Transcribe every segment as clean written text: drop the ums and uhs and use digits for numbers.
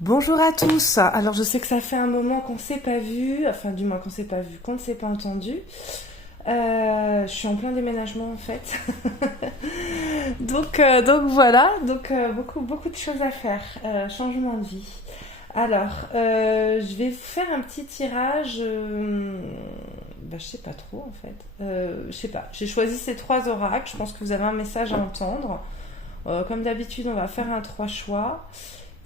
Bonjour à tous. Alors je sais que ça fait un moment qu'on ne s'est pas vu, enfin du moins qu'on ne s'est pas vu, qu'on ne s'est pas entendu. Je suis en plein déménagement en fait. Donc voilà, beaucoup de choses à faire, changement de vie. Alors, je vais vous faire un petit tirage. Je sais pas trop en fait. Je sais pas. J'ai choisi ces trois oracles. Je pense que vous avez un message à entendre. Comme d'habitude, on va faire un trois choix.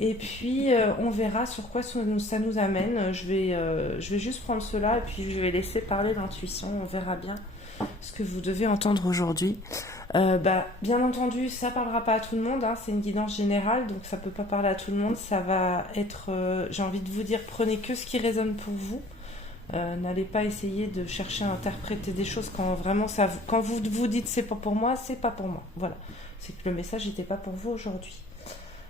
Et puis, on verra sur quoi ça nous amène. Je vais juste prendre cela et puis je vais laisser parler l'intuition. On verra bien ce que vous devez entendre aujourd'hui. Bien entendu, ça parlera pas à tout le monde. Hein, c'est une guidance générale, donc ça peut pas parler à tout le monde. Ça va être, j'ai envie de vous dire, prenez que ce qui résonne pour vous. N'allez pas essayer de chercher à interpréter des choses quand vraiment quand vous vous dites c'est pas pour moi, c'est pas pour moi. Voilà, c'est que le message n'était pas pour vous aujourd'hui.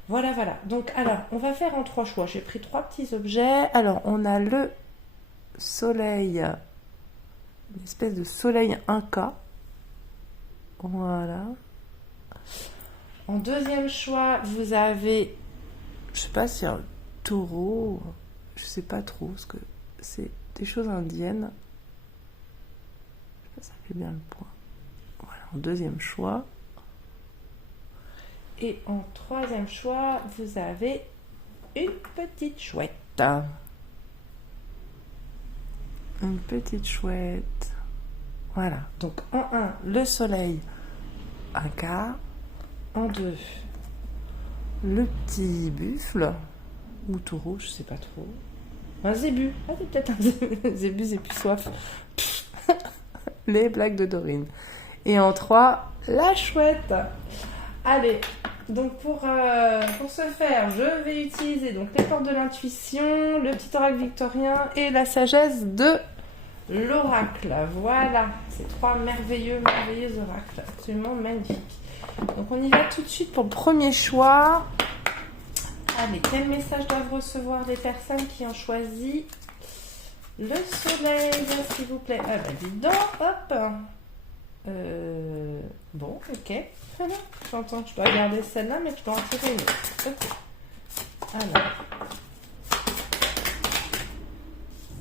Voilà. Donc, alors, on va faire en trois choix. J'ai pris trois petits objets. Alors, on a le soleil, une espèce de soleil inca. Voilà. En deuxième choix, vous avez, je sais pas si un taureau, je sais pas trop, parce que c'est des choses indiennes. Je sais pas si ça fait bien le point. Voilà, en deuxième choix. Et en troisième choix, vous avez une petite chouette. Une petite chouette. Voilà. Donc en un, le soleil, un quart. En deux, le petit buffle. Ou taureau, je sais pas trop. Un zébu. Ah, c'est peut-être un zébu. Zébu, j'ai plus soif. Les blagues de Dorine. Et en trois, la chouette. Allez. Donc pour ce faire, je vais utiliser donc les portes de l'intuition, le petit oracle victorien et la sagesse de l'oracle. Voilà, ces trois merveilleux oracles, absolument magnifiques. Donc on y va tout de suite pour le premier choix. Allez, quel message doivent recevoir les personnes qui ont choisi le soleil, s'il vous plaît? Ah bah dis donc, hop. Bon, ok. J'entends que je dois garder celle-là, mais je dois en tirer une autre. Okay. Alors.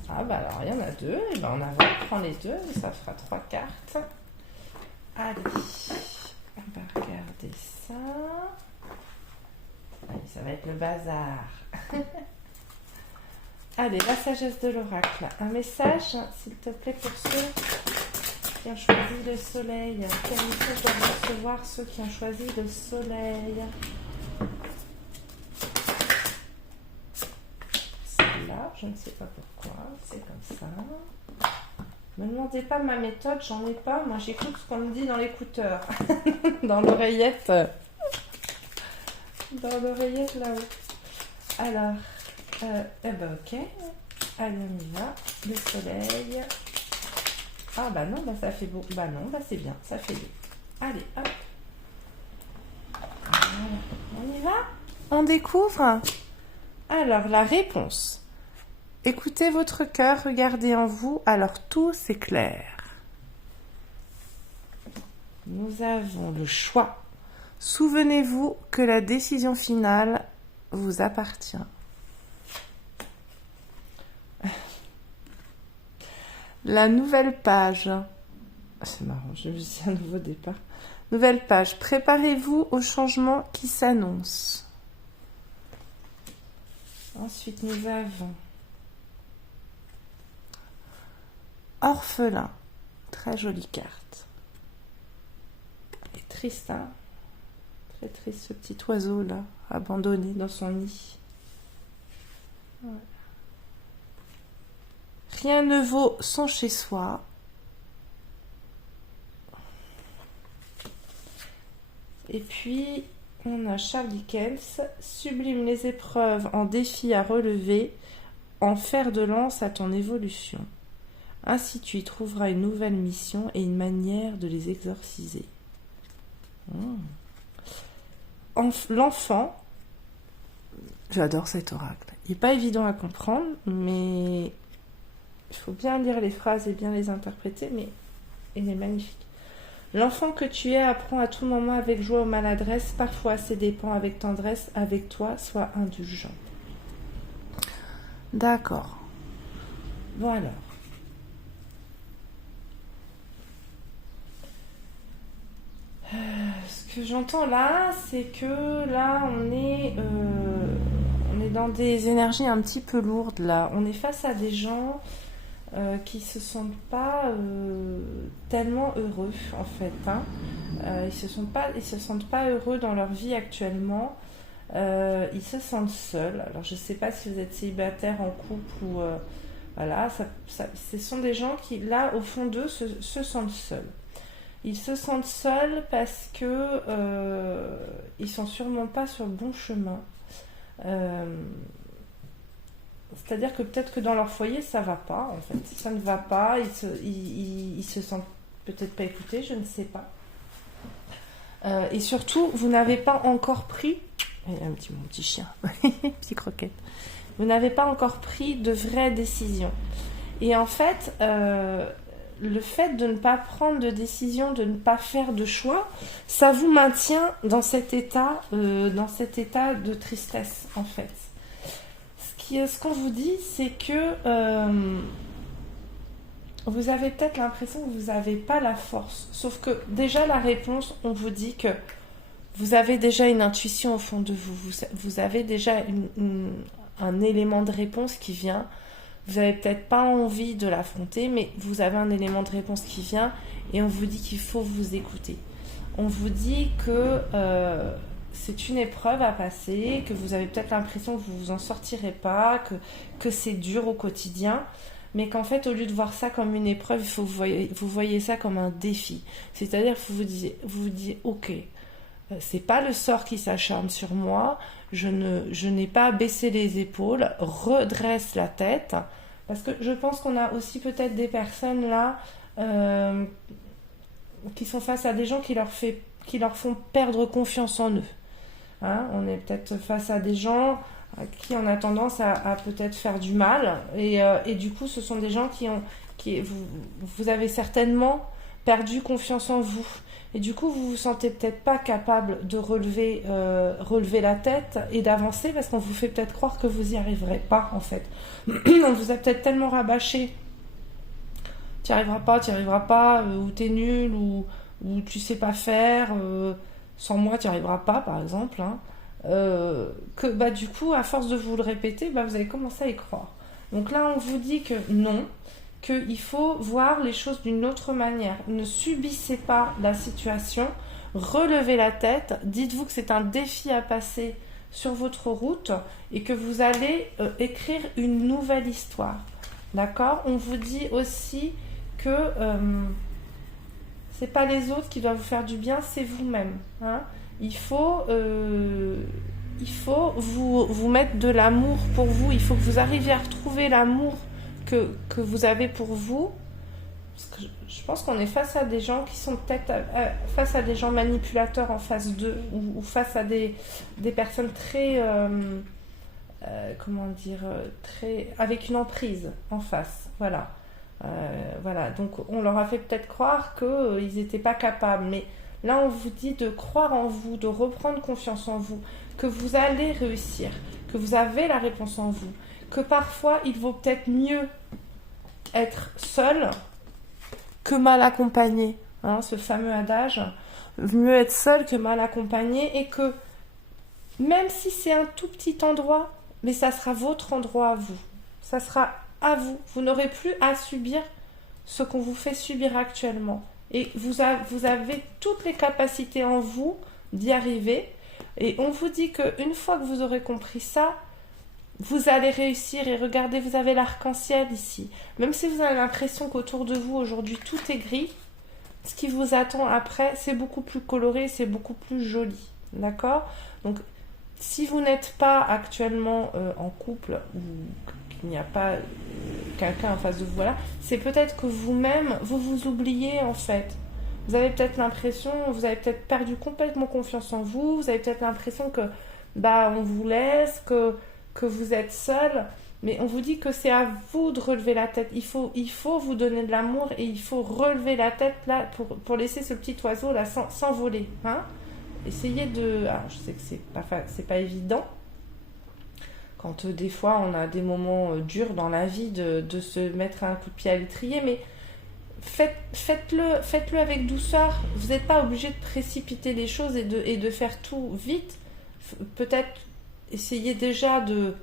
Ah bah alors, il y en a deux. Et ben on prend les deux et ça fera trois cartes. Allez. On va regarder ça. Allez, ça va être le bazar. Allez, la sagesse de l'oracle. Un message, s'il te plaît, pour ceux qui ont choisi le soleil. Quel message doivent recevoir ceux qui ont choisi le soleil? Celle-là, je ne sais pas pourquoi, c'est comme ça. Ne me demandez pas ma méthode, j'en ai pas. Moi, j'écoute ce qu'on me dit dans l'écouteur. Dans l'oreillette. Dans l'oreillette là-haut. Alors, ok. Allez, on y va. Le soleil. Ah bah non, bah ça fait beau. Bah non, bah c'est bien, ça fait deux. Allez, hop. Voilà. On y va? On découvre? Alors, la réponse. Écoutez votre cœur, regardez en vous, alors tout s'éclaire. Nous avons le choix. Souvenez-vous que la décision finale vous appartient. La nouvelle page. C'est marrant, je me dis un nouveau départ. Nouvelle page. Préparez-vous au changement qui s'annonce. Ensuite, nous avons orphelin. Très jolie carte. Et triste, hein? Très triste ce petit oiseau là, abandonné dans son nid. Ouais. Rien ne vaut son chez-soi. Et puis, on a Charles Dickens. Sublime les épreuves en défis à relever, en fer de lance à ton évolution. Ainsi tu y trouveras une nouvelle mission et une manière de les exorciser. L'enfant, j'adore cet oracle. Il n'est pas évident à comprendre, mais il faut bien lire les phrases et bien les interpréter, mais il est magnifique. L'enfant que tu es apprend à tout moment avec joie ou maladresse, parfois à ses dépens avec tendresse, avec toi, sois indulgent. D'accord. Bon alors. Ce que j'entends là, c'est que là, on est dans des énergies un petit peu lourdes là. On est face à des gens qui se sentent pas tellement heureux en fait. Hein. Ils se sentent pas heureux dans leur vie actuellement. Ils se sentent seuls. Alors je sais pas si vous êtes célibataire en couple ou voilà. Ce sont des gens qui là au fond d'eux se sentent seuls. Ils se sentent seuls parce que ils sont sûrement pas sur le bon chemin. Euh, C'est-à-dire que peut-être que dans leur foyer ça va pas en fait. Ça ne va pas. Ils se sentent peut-être pas écoutés, je ne sais pas. Et surtout, vous n'avez pas encore pris. Mon petit chien, petit croquette. Vous n'avez pas encore pris de vraies décisions. Et en fait, le fait de ne pas prendre de décision, de ne pas faire de choix, ça vous maintient dans cet état de tristesse, en fait. Ce qu'on vous dit, c'est que vous avez peut-être l'impression que vous n'avez pas la force. Sauf que déjà, la réponse, on vous dit que vous avez déjà une intuition au fond de vous. Vous avez déjà un élément de réponse qui vient. Vous n'avez peut-être pas envie de l'affronter, mais vous avez un élément de réponse qui vient et on vous dit qu'il faut vous écouter. On vous dit que c'est une épreuve à passer, que vous avez peut-être l'impression que vous vous en sortirez pas, que c'est dur au quotidien, mais qu'en fait, au lieu de voir ça comme une épreuve, il faut que vous voyez ça comme un défi. C'est-à-dire que vous vous dites, ok, c'est pas le sort qui s'acharne sur moi, je n'ai pas baissé les épaules, redresse la tête, parce que je pense qu'on a aussi peut-être des personnes là qui sont face à des gens qui leur font perdre confiance en eux. Hein, on est peut-être face à des gens qui on a tendance à peut-être faire du mal, et du coup ce sont des gens vous avez certainement perdu confiance en vous. Et du coup, vous vous sentez peut-être pas capable de relever la tête et d'avancer parce qu'on vous fait peut-être croire que vous y arriverez pas, en fait. On vous a peut-être tellement rabâché. Tu n'y arriveras pas, ou t'es nul, ou tu sais pas faire, sans moi tu n'y arriveras pas, par exemple. Hein, que bah, du coup, à force de vous le répéter, bah, vous allez commencer à y croire. Donc là, on vous dit que non, qu'il faut voir les choses d'une autre manière. Ne subissez pas la situation, relevez la tête, dites-vous que c'est un défi à passer sur votre route et que vous allez écrire une nouvelle histoire. D'accord ? On vous dit aussi que c'est pas les autres qui doivent vous faire du bien, c'est vous-même. Hein ? Il faut vous mettre de l'amour pour vous, il faut que vous arriviez à retrouver l'amour que vous avez pour vous, parce que je pense qu'on est face à des gens qui sont peut-être face à des gens manipulateurs en face d'eux, ou face à des personnes très comment dire, très avec une emprise en face, voilà. Voilà, donc on leur a fait peut-être croire qu'ils n'étaient pas capables, mais là on vous dit de croire en vous, de reprendre confiance en vous, que vous allez réussir, que vous avez la réponse en vous, que parfois il vaut peut-être mieux être seul que mal accompagné, hein, ce fameux adage, mieux être seul que mal accompagné, et que même si c'est un tout petit endroit, mais ça sera votre endroit à vous, ça sera à vous, vous n'aurez plus à subir ce qu'on vous fait subir actuellement, et vous avez toutes les capacités en vous d'y arriver, et on vous dit qu'une fois que vous aurez compris ça, vous allez réussir. Et regardez, vous avez l'arc-en-ciel ici. Même si vous avez l'impression qu'autour de vous aujourd'hui tout est gris, ce qui vous attend après, c'est beaucoup plus coloré, c'est beaucoup plus joli. D'accord ? Donc, si vous n'êtes pas actuellement en couple, ou qu'il n'y a pas quelqu'un en face de vous, voilà, c'est peut-être que vous-même, vous vous oubliez en fait. Vous avez peut-être l'impression, vous avez peut-être perdu complètement confiance en vous, vous avez peut-être l'impression que bah on vous laisse, que vous êtes seul, mais on vous dit que c'est à vous de relever la tête. Il faut vous donner de l'amour et il faut relever la tête là pour laisser ce petit oiseau là s'envoler. Hein ? Essayez de... Alors, je sais que c'est pas évident quand des fois on a des moments durs dans la vie de se mettre un coup de pied à l'étrier, mais faites-le avec douceur. Vous n'êtes pas obligé de précipiter les choses et de faire tout vite. Peut-être essayez déjà de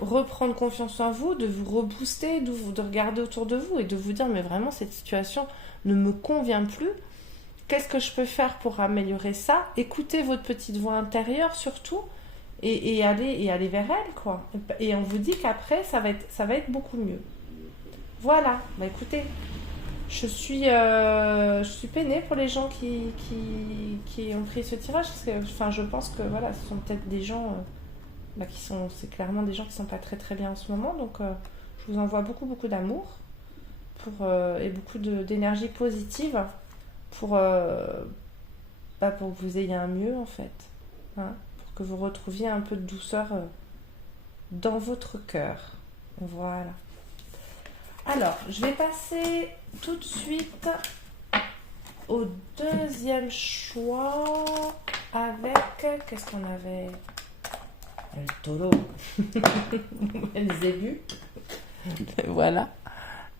reprendre confiance en vous, de vous rebooster, de regarder autour de vous et de vous dire mais vraiment cette situation ne me convient plus. Qu'est-ce que je peux faire pour améliorer ça? Écoutez votre petite voix intérieure surtout et aller vers elle, quoi. Et on vous dit qu'après ça va être beaucoup mieux. Voilà, bah écoutez, je suis peinée pour les gens qui ont pris ce tirage parce que, enfin, je pense que voilà, ce sont peut-être des gens c'est clairement des gens qui sont pas très très bien en ce moment, donc je vous envoie beaucoup d'amour et beaucoup d'énergie positive pour que vous ayez un mieux en fait, hein, pour que vous retrouviez un peu de douceur dans votre cœur. Voilà. Alors, je vais passer tout de suite au deuxième choix avec... Qu'est-ce qu'on avait? Le taureau. Le zébu. Voilà.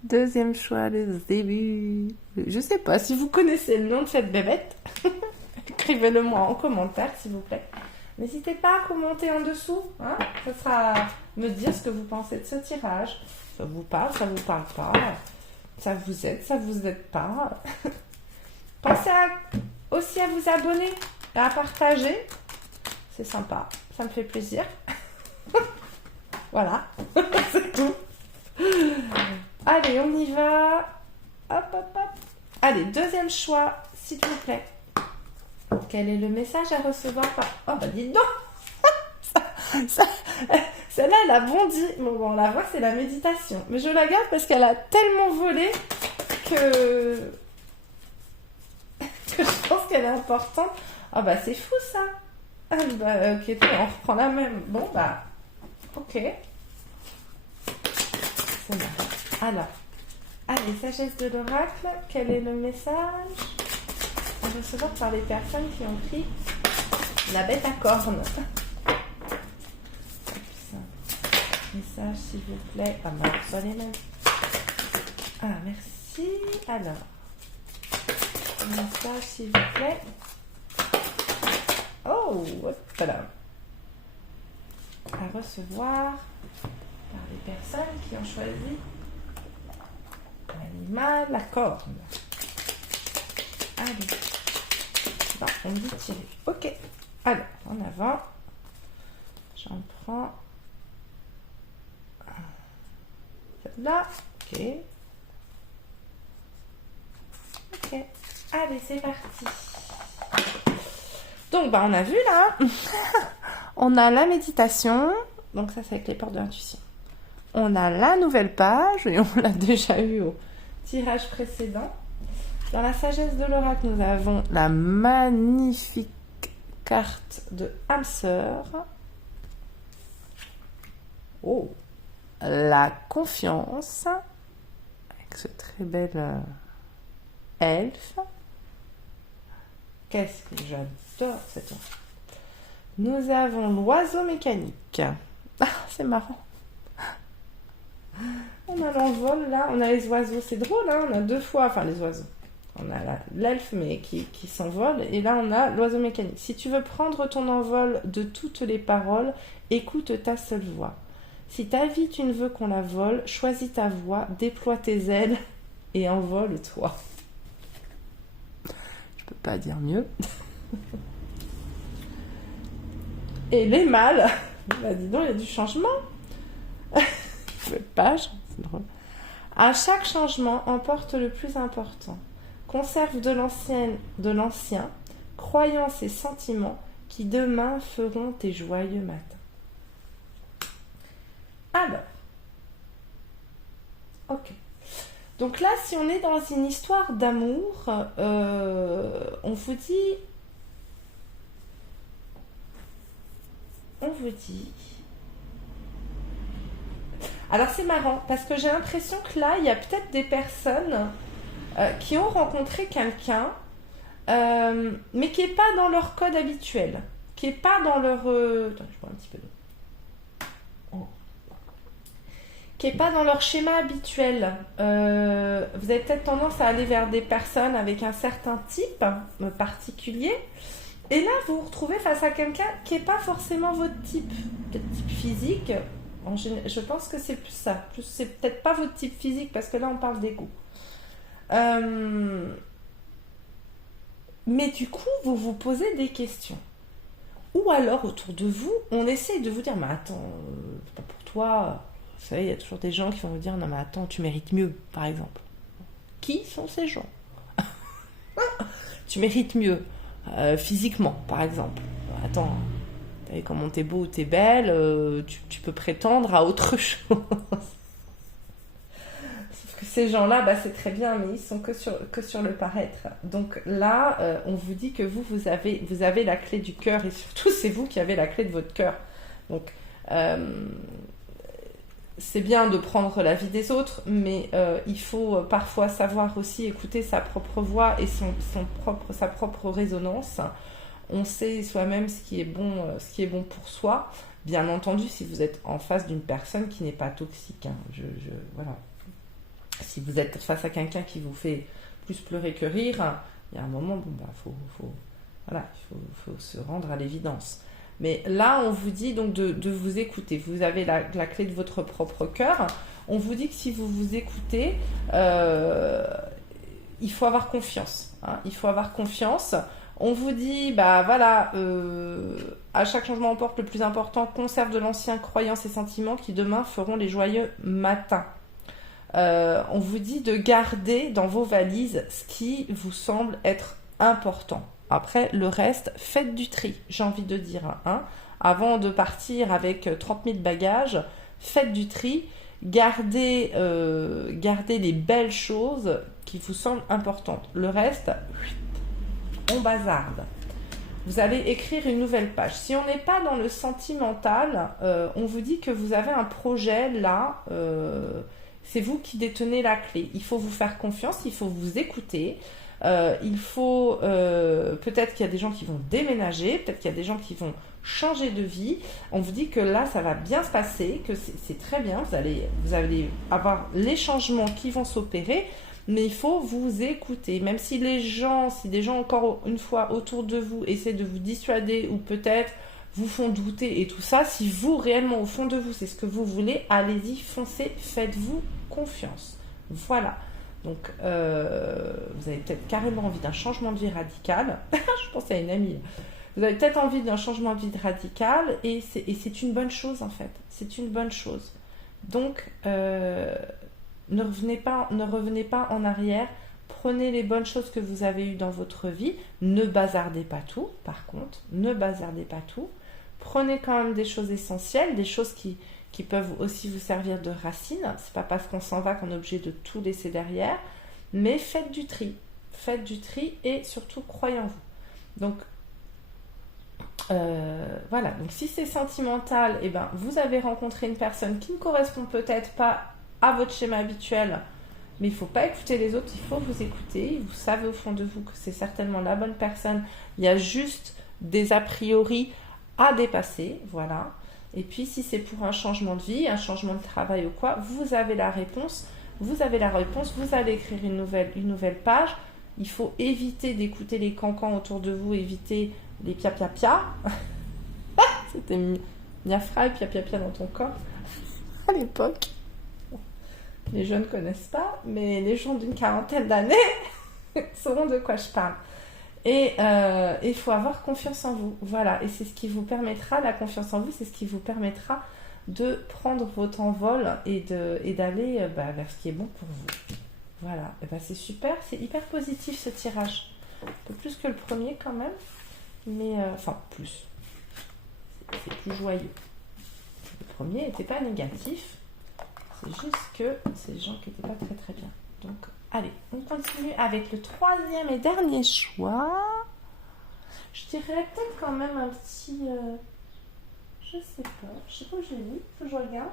Deuxième choix, le zébu. Je sais pas si vous connaissez le nom de cette bébête. Écrivez-le moi en commentaire, s'il vous plaît. N'hésitez pas à commenter en dessous. Hein, ça sera me dire ce que vous pensez de ce tirage. Ça vous parle, ça vous parle pas. Ça vous aide, ça vous aide pas. Pensez aussi à vous abonner et à partager. C'est sympa, ça me fait plaisir. Voilà, c'est tout. Allez, on y va. Hop, hop, hop. Allez, deuxième choix, s'il vous plaît. Quel est le message à recevoir par... Oh, bah dites donc. Celle-là, elle a bondi. Bon, on la voit, c'est la méditation. Mais je la garde parce qu'elle a tellement volé que je pense qu'elle est importante. Ah, bah c'est fou, ça. Ah, bah, ok, on reprend la même. Bon, bah, ok. C'est marrant. Alors, allez, sagesse de l'oracle, quel est le message à recevoir par les personnes qui ont pris la bête à cornes? Message, s'il vous plaît. Ah, bah, soit les mêmes. Ah, merci. Alors, message, s'il vous plaît. Oh, voilà. À recevoir par les personnes qui ont choisi l'animal, la corne. Allez. Bon, on me dit tirer. Ok. Alors, en avant. J'en prends. Celle-là. Ok. Ok. Allez, c'est parti. Donc, bah, on a vu là. On a la méditation. Donc, ça, c'est avec les portes de l'intuition. On a la nouvelle page. Et on l'a déjà eu au tirage précédent. Dans la sagesse de l'oracle, nous avons la magnifique carte de âme sœur. Oh, la confiance avec ce très bel elfe. Qu'est-ce que j'adore cette oiseau. Nous avons l'oiseau mécanique. Ah, c'est marrant. On a l'envol là, on a les oiseaux, c'est drôle, hein, on a deux fois, enfin les oiseaux. On a l'elfe mais qui s'envole et là on a l'oiseau mécanique. Si tu veux prendre ton envol de toutes les paroles, écoute ta seule voix. Si ta vie tu ne veux qu'on la vole, choisis ta voix, déploie tes ailes et envole-toi. Je peux pas dire mieux. Et les mâles, bah dis donc, il y a du changement. Page, c'est drôle. À chaque changement, emporte le plus important. Conserve de l'ancien, croyances et sentiments qui demain feront tes joyeux matins. Alors, ok. Donc là, si on est dans une histoire d'amour, on vous dit... Alors c'est marrant, parce que j'ai l'impression que là, il y a peut-être des personnes qui ont rencontré quelqu'un, mais qui n'est pas dans leur code habituel, qui n'est pas dans leur... Attends, je bois un petit peu d'eau. qui n'est pas dans leur schéma habituel. Vous avez peut-être tendance à aller vers des personnes avec un certain type particulier. Et là, vous vous retrouvez face à quelqu'un qui n'est pas forcément votre type. Peut-être type physique. Je pense que c'est plus ça. C'est peut-être pas votre type physique parce que là, on parle des goûts. Mais du coup, vous vous posez des questions. Ou alors, autour de vous, on essaye de vous dire, mais attends, c'est pas pour toi. Vous savez, il y a toujours des gens qui vont vous dire, non mais attends, tu mérites mieux, par exemple. Qui sont ces gens? Tu mérites mieux, physiquement, par exemple. Attends, t'as vu comment t'es beau ou t'es belle, tu peux prétendre à autre chose. Sauf que ces gens-là, bah, c'est très bien, mais ils sont que sur le paraître. Donc là, on vous dit que vous avez la clé du cœur, et surtout, c'est vous qui avez la clé de votre cœur. Donc, c'est bien de prendre l'avis des autres, mais il faut parfois savoir aussi écouter sa propre voix et sa propre résonance. On sait soi-même ce qui est bon pour soi. Bien entendu, si vous êtes en face d'une personne qui n'est pas toxique, hein, voilà. Si vous êtes face à quelqu'un qui vous fait plus pleurer que rire, il y a un moment, bon, bah, il faut se rendre à l'évidence. Mais là, on vous dit donc de vous écouter. Vous avez la clé de votre propre cœur. On vous dit que si vous vous écoutez, il faut avoir confiance. Hein. Il faut avoir confiance. On vous dit, bah voilà, à chaque changement en porte, le plus important, conserve de l'ancien croyances et sentiments qui demain feront les joyeux matins. On vous dit de garder dans vos valises ce qui vous semble être important. Après, le reste, faites du tri, j'ai envie de dire. Hein. Avant de partir avec 30 000 bagages, faites du tri, gardez les belles choses qui vous semblent importantes. Le reste, on bazarde. Vous allez écrire une nouvelle page. Si on n'est pas dans le sentimental, on vous dit que vous avez un projet là, c'est vous qui détenez la clé. Il faut vous faire confiance, il faut vous écouter. Il faut peut-être qu'il y a des gens qui vont déménager, peut-être qu'il y a des gens qui vont changer de vie. On vous dit que là ça va bien se passer, que c'est très bien, vous allez avoir les changements qui vont s'opérer, mais il faut vous écouter. Même si des gens encore une fois autour de vous essaient de vous dissuader ou peut-être vous font douter et tout ça, si vous réellement au fond de vous c'est ce que vous voulez, allez-y, foncez, faites-vous confiance. Voilà. Donc, vous avez peut-être carrément envie d'un changement de vie radical. Je pense à une amie. Vous avez peut-être envie d'un changement de vie radical et c'est une bonne chose en fait. C'est une bonne chose. Donc, ne revenez pas en arrière. Prenez les bonnes choses que vous avez eues dans votre vie. Ne bazardez pas tout, par contre. Ne bazardez pas tout. Prenez quand même des choses essentielles, des choses qui peuvent aussi vous servir de racines. C'est pas parce qu'on s'en va qu'on est obligé de tout laisser derrière, mais faites du tri. Faites du tri et surtout croyez en vous. Donc, voilà. Donc, si c'est sentimental, eh ben, vous avez rencontré une personne qui ne correspond peut-être pas à votre schéma habituel, mais il ne faut pas écouter les autres, il faut vous écouter. Vous savez au fond de vous que c'est certainement la bonne personne. Il y a juste des a priori à dépasser, voilà. Et puis, si c'est pour un changement de vie, un changement de travail ou quoi, vous avez la réponse. Vous allez écrire une nouvelle page. Il faut éviter d'écouter les cancans autour de vous, éviter les pia-pia-pia. C'était miafra et pia-pia-pia dans ton corps à l'époque. Les jeunes ne connaissent pas, mais les gens d'une quarantaine d'années sauront de quoi je parle. Et il faut avoir confiance en vous. Voilà. Et c'est ce qui vous permettra, la confiance en vous, c'est ce qui vous permettra de prendre votre envol et d'aller vers ce qui est bon pour vous. Voilà. Et c'est super. C'est hyper positif ce tirage. Un peu plus que le premier quand même. Mais, plus. C'est plus joyeux. Le premier n'était pas négatif. C'est juste que c'est des gens qui n'étaient pas très très bien. Donc, allez, on continue avec le troisième et dernier choix. Je dirais peut-être quand même un petit... je sais pas où j'ai mis, faut que je regarde.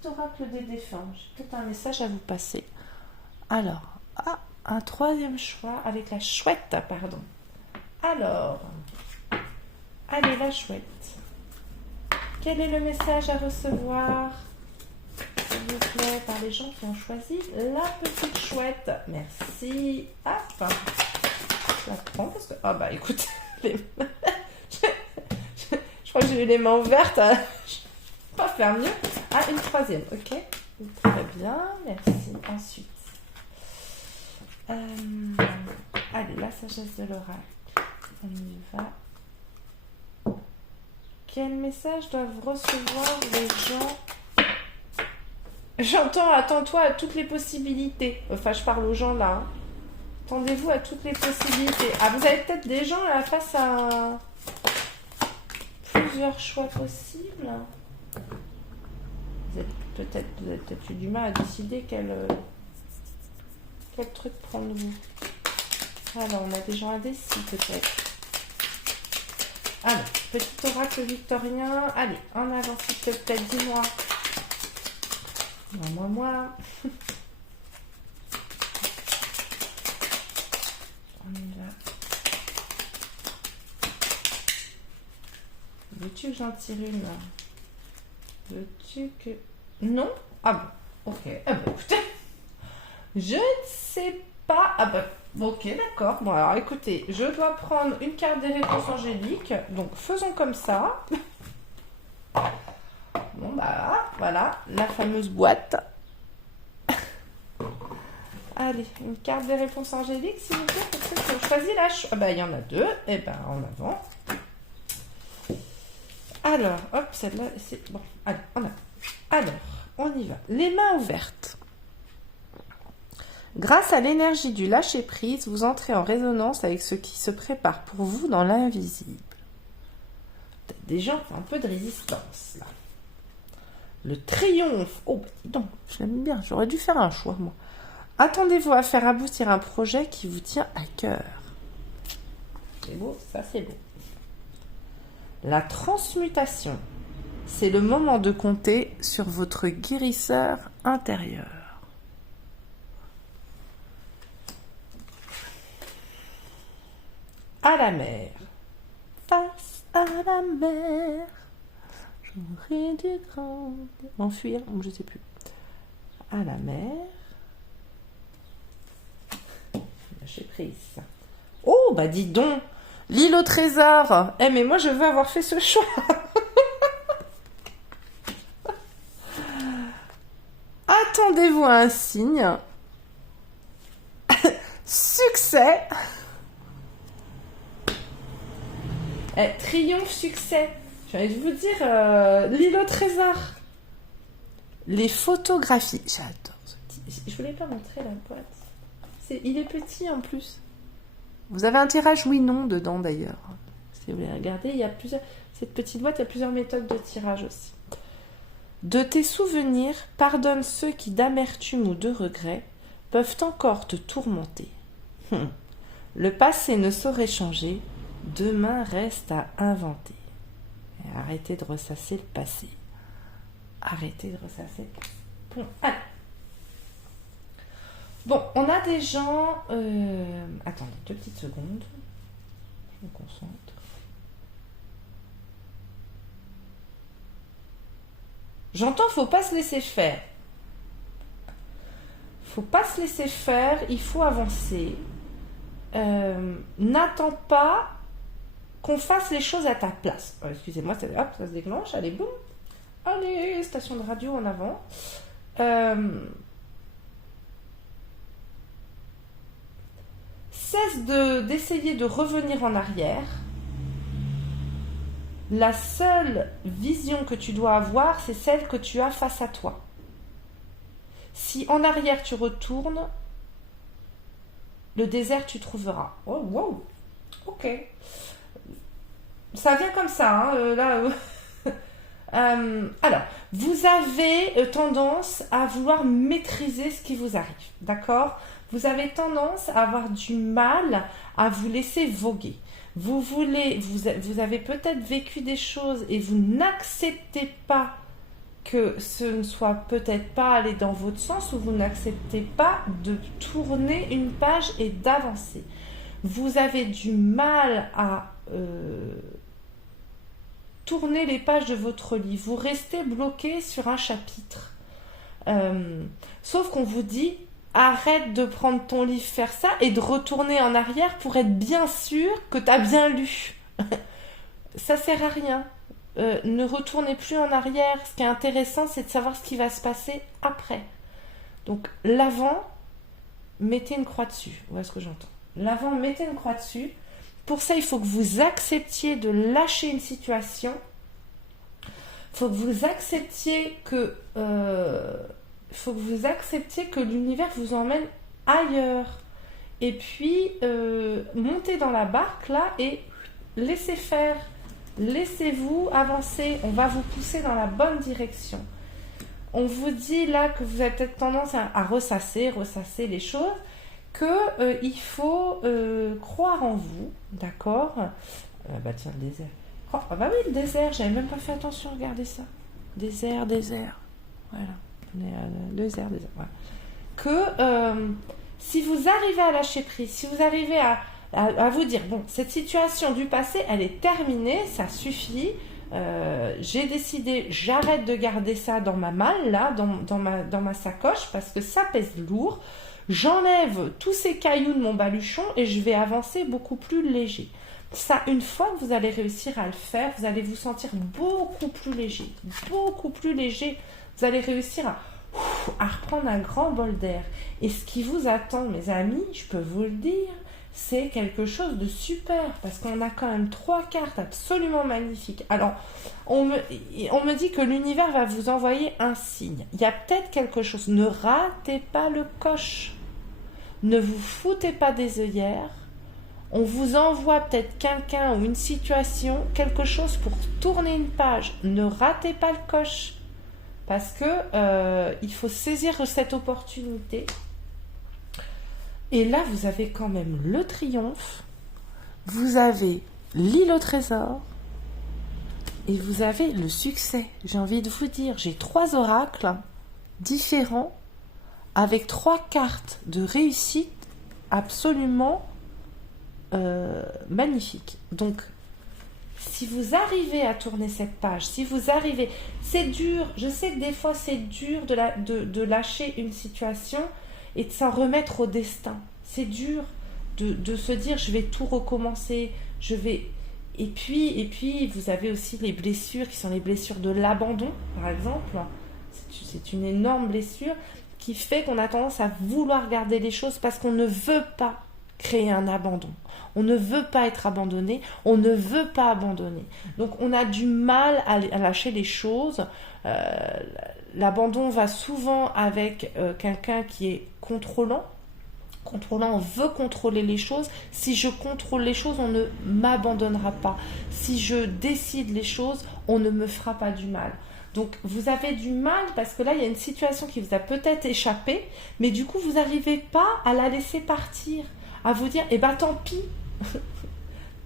Petit oracle des défunts. J'ai peut-être un message à vous passer. Alors, un troisième choix avec la chouette, pardon. Alors, allez la chouette. Quel est le message à recevoir ? s'il vous plaît, par les gens qui ont choisi la petite chouette. Merci. Hop. Je la prends parce que... Ah bah écoute, je crois que j'ai eu les mains ouvertes. Je ne peux pas faire mieux. Ah, une troisième, ok. Très bien, merci. Ensuite, allez, la sagesse de l'oracle. On y va. Quel message doivent recevoir les gens? J'entends, attends-toi à toutes les possibilités. Enfin, je parle aux gens là. Hein. Attendez-vous à toutes les possibilités. Ah, vous avez peut-être des gens là face à plusieurs choix possibles. Vous avez peut-être eu du mal à décider quel truc prendre vous. Alors, on a des gens indécis peut-être. Allez, petit oracle victorien. Allez, en avant s'il te plaît, dis-moi. Non, moi. On y va. Veux-tu que j'en tire une? Veux-tu que... Non? Ah bon, ok. Ah bah écoutez, je ne sais pas... Ah bah, ok, d'accord. Bon, alors écoutez, je dois prendre une carte des réponses angéliques. Donc, faisons comme ça. Bon, bah, voilà, la fameuse boîte. Allez, une carte des réponses angéliques, s'il vous plaît. Peut-être que je choisis la... Ah bah, il y en a deux. Eh ben, en avant. Alors, hop, celle-là, c'est... Bon, allez, en avant. Alors, on y va. Les mains ouvertes. Grâce à l'énergie du lâcher-prise, vous entrez en résonance avec ce qui se prépare pour vous dans l'invisible. Peut-être des gens qui ont un peu de résistance, là. Le triomphe. Oh, bah, dis donc, je l'aime bien. J'aurais dû faire un choix, moi. Attendez-vous à faire aboutir un projet qui vous tient à cœur. C'est beau, ça c'est beau. La transmutation. C'est le moment de compter sur votre guérisseur intérieur. À la mer. Face à la mer. J'aurais dû m'enfuir, je ne sais plus. À la mer. Lâcher prise. Oh, bah dis donc. L'île au trésor. Eh, mais moi, je veux avoir fait ce choix. Attendez-vous à un signe. Succès. Triomphe, succès. J'ai envie de vous dire, l'île au trésor. Les photographies. J'adore ce petit... Je voulais pas montrer la boîte. Il est petit en plus. Vous avez un tirage oui-non dedans d'ailleurs. Si vous voulez regarder, il y a plusieurs... Cette petite boîte, il y a plusieurs méthodes de tirage aussi. De tes souvenirs, pardonne ceux qui d'amertume ou de regret peuvent encore te tourmenter. Le passé ne saurait changer, demain reste à inventer. Et arrêtez de ressasser le passé. Arrêtez de ressasser le passé. Bon, allez. Bon, on a des gens... Attendez, 2 petites secondes. Je me concentre. J'entends, faut pas se laisser faire. Faut pas se laisser faire, il faut avancer. N'attends pas qu'on fasse les choses à ta place. Excusez-moi, hop, ça se déclenche, allez, boum. Allez, station de radio en avant. Cesse d'essayer de revenir en arrière. La seule vision que tu dois avoir, c'est celle que tu as face à toi. Si en arrière tu retournes, le désert tu trouveras. Oh, wow. Ok. Ça vient comme ça, hein, là. Alors, vous avez tendance à vouloir maîtriser ce qui vous arrive, d'accord ? Vous avez tendance à avoir du mal à vous laisser voguer. Vous avez peut-être vécu des choses et vous n'acceptez pas que ce ne soit peut-être pas allé dans votre sens, ou vous n'acceptez pas de tourner une page et d'avancer. Vous avez du mal à tourner les pages de votre livre. Vous restez bloqué sur un chapitre. Sauf qu'on vous dit, arrête de prendre ton livre, faire ça, et de retourner en arrière pour être bien sûr que tu as bien lu. Ça sert à rien. Ne retournez plus en arrière. Ce qui est intéressant, c'est de savoir ce qui va se passer après. Donc, l'avant, mettez une croix dessus. Voilà ce que j'entends. L'avant, mettez une croix dessus. Pour ça, il faut que vous acceptiez de lâcher une situation. Il faut que vous acceptiez que l'univers vous emmène ailleurs. Et puis, montez dans la barque là et laissez faire. Laissez-vous avancer. On va vous pousser dans la bonne direction. On vous dit là que vous avez peut-être tendance à ressasser les choses, qu'il faut croire en vous, d'accord. Bah tiens, le désert. Oh, ah bah oui, le désert, j'avais même pas fait attention, regardez ça. Désert. Voilà. Désert. Voilà. Que si vous arrivez à lâcher prise, si vous arrivez à vous dire, bon, cette situation du passé, elle est terminée, ça suffit. J'ai décidé, j'arrête de garder ça dans ma malle, là, dans ma sacoche, parce que ça pèse lourd. J'enlève tous ces cailloux de mon baluchon et je vais avancer beaucoup plus léger. Ça, une fois que vous allez réussir à le faire, vous allez vous sentir beaucoup plus léger. Beaucoup plus léger. Vous allez réussir à reprendre un grand bol d'air. Et ce qui vous attend, mes amis, je peux vous le dire, c'est quelque chose de super, parce qu'on a quand même 3 cartes absolument magnifiques. Alors, on me dit que l'univers va vous envoyer un signe. Il y a peut-être quelque chose. Ne ratez pas le coche. Ne vous foutez pas des œillères. On vous envoie peut-être quelqu'un ou une situation, quelque chose pour tourner une page. Ne ratez pas le coche. Parce que il faut saisir cette opportunité. Et là, vous avez quand même le triomphe, vous avez l'île au trésor, et vous avez le succès. J'ai envie de vous dire, j'ai 3 oracles différents, avec 3 cartes de réussite absolument magnifiques. Donc, si vous arrivez à tourner cette page, si vous arrivez... C'est dur, je sais que des fois c'est dur de lâcher une situation et de s'en remettre au destin. C'est dur de se dire je vais tout recommencer, et puis vous avez aussi les blessures qui sont les blessures de l'abandon, par exemple. C'est une énorme blessure qui fait qu'on a tendance à vouloir garder les choses parce qu'on ne veut pas créer un abandon. On ne veut pas être abandonné, on ne veut pas abandonner. Donc on a du mal à lâcher les choses. L'abandon va souvent avec quelqu'un qui est contrôlant. On veut contrôler les choses. Si je contrôle les choses, on ne m'abandonnera pas. Si je décide les choses, on ne me fera pas du mal. Donc vous avez du mal parce que là il y a une situation qui vous a peut-être échappé, mais du coup vous n'arrivez pas à la laisser partir, à vous dire eh ben tant pis,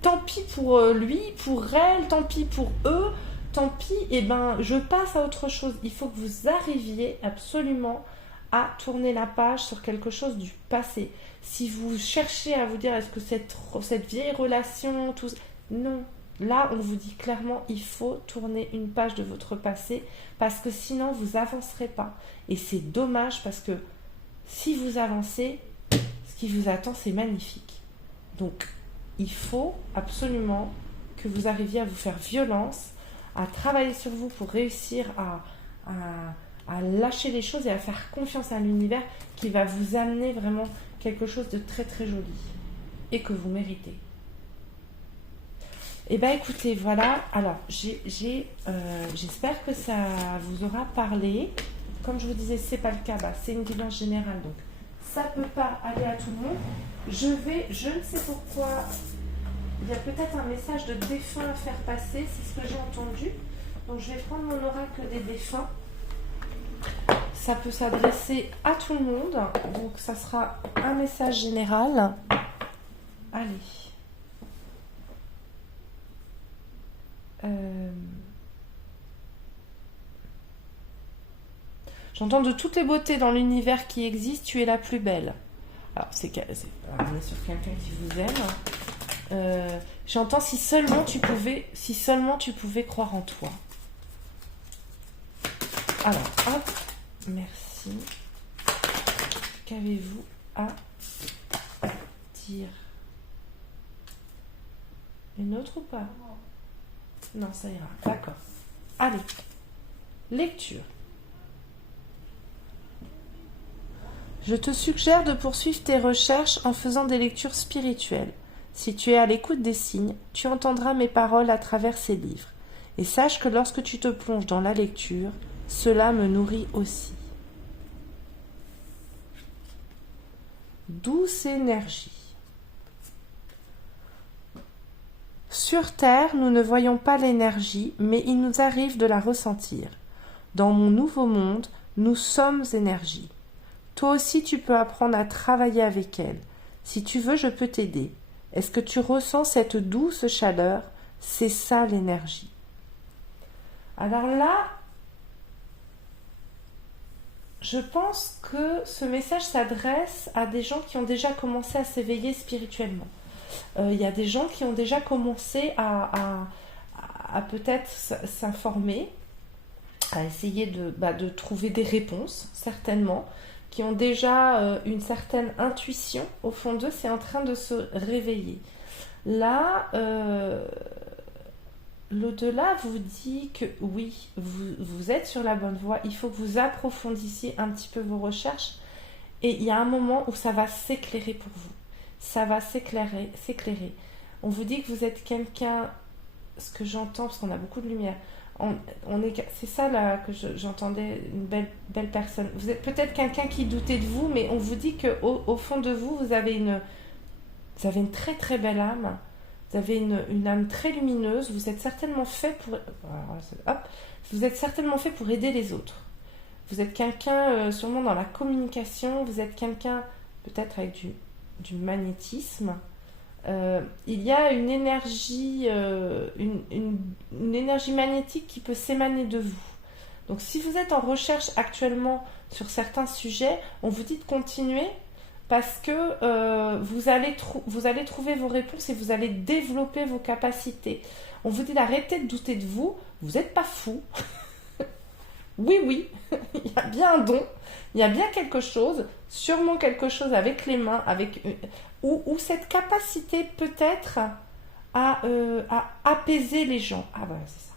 tant pis pour lui, pour elle, tant pis pour eux, tant pis, eh ben je passe à autre chose. Il faut que vous arriviez absolument à tourner la page sur quelque chose du passé. Si vous cherchez à vous dire est-ce que cette vieille relation, tout... non. Là, on vous dit clairement, il faut tourner une page de votre passé parce que sinon, vous n'avancerez pas. Et c'est dommage parce que si vous avancez, ce qui vous attend, c'est magnifique. Donc, il faut absolument que vous arriviez à vous faire violence, à travailler sur vous pour réussir à lâcher les choses et à faire confiance à l'univers qui va vous amener vraiment quelque chose de très très joli et que vous méritez. Eh bien écoutez, voilà, alors j'espère que ça vous aura parlé. Comme je vous disais, c'est pas le cas, c'est une guidance générale, donc ça peut pas aller à tout le monde. Je ne sais pourquoi, il y a peut-être un message de défunt à faire passer, c'est ce que j'ai entendu. Donc je vais prendre mon oracle des défunts. Ça peut s'adresser à tout le monde, donc ça sera un message général. Allez. J'entends de toutes les beautés dans l'univers qui existe, tu es la plus belle. Alors, on est sur quelqu'un qui vous aime. J'entends si seulement tu pouvais croire en toi. Alors, hop, Merci. Qu'avez-vous à dire? Une autre ou pas? Non, ça ira. D'accord. Allez. Lecture. Je te suggère de poursuivre tes recherches en faisant des lectures spirituelles. Si tu es à l'écoute des signes, tu entendras mes paroles à travers ces livres. Et sache que lorsque tu te plonges dans la lecture, cela me nourrit aussi. Douce énergie. Sur Terre, nous ne voyons pas l'énergie, mais il nous arrive de la ressentir. Dans mon nouveau monde, nous sommes énergie. Toi aussi, tu peux apprendre à travailler avec elle. Si tu veux, je peux t'aider. Est-ce que tu ressens cette douce chaleur? C'est ça l'énergie. Alors là, je pense que ce message s'adresse à des gens qui ont déjà commencé à s'éveiller spirituellement. Il y a des gens qui ont déjà commencé à peut-être s'informer, à essayer de trouver des réponses, certainement, qui ont déjà une certaine intuition au fond d'eux, c'est en train de se réveiller. Là, l'au-delà vous dit que oui, vous êtes sur la bonne voie, il faut que vous approfondissiez un petit peu vos recherches, et il y a un moment où ça va s'éclairer pour vous. Ça va s'éclairer. On vous dit que vous êtes quelqu'un, ce que j'entends, parce qu'on a beaucoup de lumière, c'est ça là que j'entendais, une belle personne. Vous êtes peut-être quelqu'un qui doutait de vous, mais on vous dit qu'au fond de vous, vous avez une très très belle âme. Vous avez une âme très lumineuse. Vous êtes certainement fait vous êtes certainement fait pour aider les autres. Vous êtes quelqu'un sûrement dans la communication. Vous êtes quelqu'un peut-être avec du magnétisme. Il y a une énergie, une énergie magnétique qui peut s'émaner de vous. Donc si vous êtes en recherche actuellement sur certains sujets, on vous dit de continuer parce que vous allez trouver vos réponses et vous allez développer vos capacités. On vous dit d'arrêter de douter de vous, vous n'êtes pas fou. Oui, il y a bien un don, il y a bien quelque chose, sûrement quelque chose avec les mains, ou cette capacité peut-être à apaiser les gens. Ah voilà, c'est ça.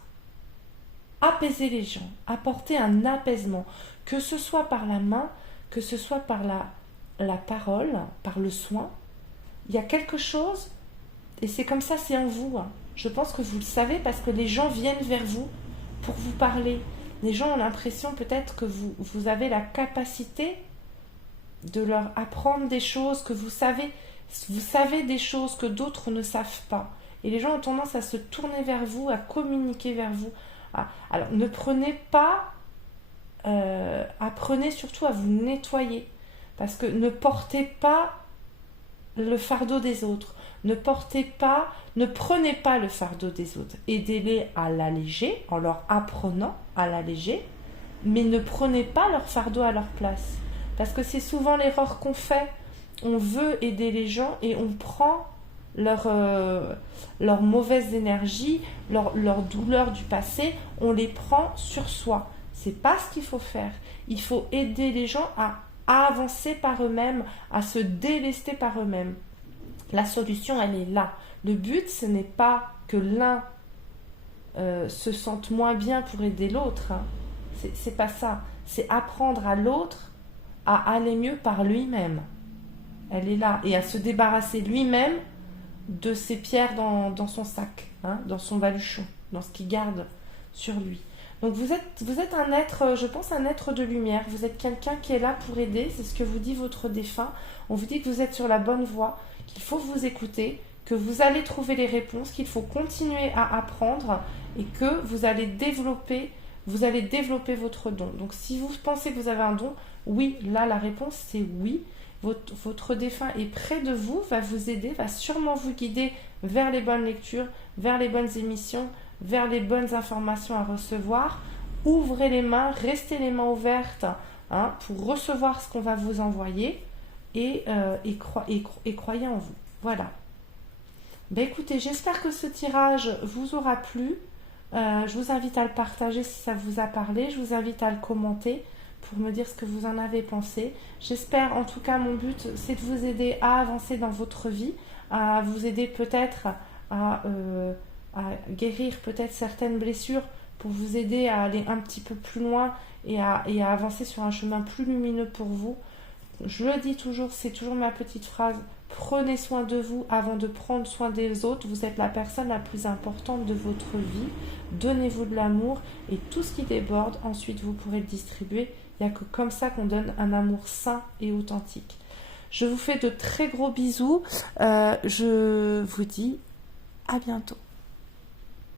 Apaiser les gens, apporter un apaisement, que ce soit par la main, que ce soit par la parole, par le soin. Il y a quelque chose, et c'est comme ça, c'est en vous. Je pense que vous le savez parce que les gens viennent vers vous pour vous parler. Les gens ont l'impression peut-être que vous avez la capacité de leur apprendre des choses, que vous savez des choses que d'autres ne savent pas. Et les gens ont tendance à se tourner vers vous, à communiquer vers vous. Alors, ne prenez pas... apprenez surtout à vous nettoyer. Parce que ne portez pas le fardeau des autres. Ne prenez pas le fardeau des autres. Aidez-les à l'alléger en leur apprenant à l'alléger, mais ne prenez pas leur fardeau à leur place. Parce que c'est souvent l'erreur qu'on fait. On veut aider les gens et on prend leur mauvaise énergie, leur douleur du passé, on les prend sur soi. C'est pas ce qu'il faut faire. Il faut aider les gens à avancer par eux-mêmes, à se délester par eux-mêmes. La solution, elle est là. Le but, ce n'est pas que l'un se sente moins bien pour aider l'autre. C'est pas ça. C'est apprendre à l'autre à aller mieux par lui-même. Elle est là. Et à se débarrasser lui-même de ses pierres dans son sac, dans son baluchon, dans ce qu'il garde sur lui. Donc vous êtes un être, je pense, un être de lumière. Vous êtes quelqu'un qui est là pour aider. C'est ce que vous dit votre défunt. On vous dit que vous êtes sur la bonne voie, qu'il faut vous écouter, que vous allez trouver les réponses, qu'il faut continuer à apprendre et que vous allez développer votre don. Donc si vous pensez que vous avez un don, oui, là la réponse c'est oui. Votre défunt est près de vous, va vous aider, va sûrement vous guider vers les bonnes lectures, vers les bonnes émissions, vers les bonnes informations à recevoir. Ouvrez les mains, restez les mains ouvertes pour recevoir ce qu'on va vous envoyer et croyez en vous. Voilà. Ben écoutez, j'espère que ce tirage vous aura plu. Je vous invite à le partager si ça vous a parlé. Je vous invite à le commenter pour me dire ce que vous en avez pensé. J'espère, en tout cas, mon but, c'est de vous aider à avancer dans votre vie, à vous aider peut-être à, à guérir peut-être certaines blessures pour vous aider à aller un petit peu plus loin et à avancer sur un chemin plus lumineux pour vous. Je le dis toujours, c'est toujours ma petite phrase, prenez soin de vous avant de prendre soin des autres. Vous êtes la personne la plus importante de votre vie. Donnez-vous de l'amour et tout ce qui déborde, ensuite vous pourrez le distribuer. Il n'y a que comme ça qu'on donne un amour sain et authentique. Je vous fais de très gros bisous. Je vous dis à bientôt.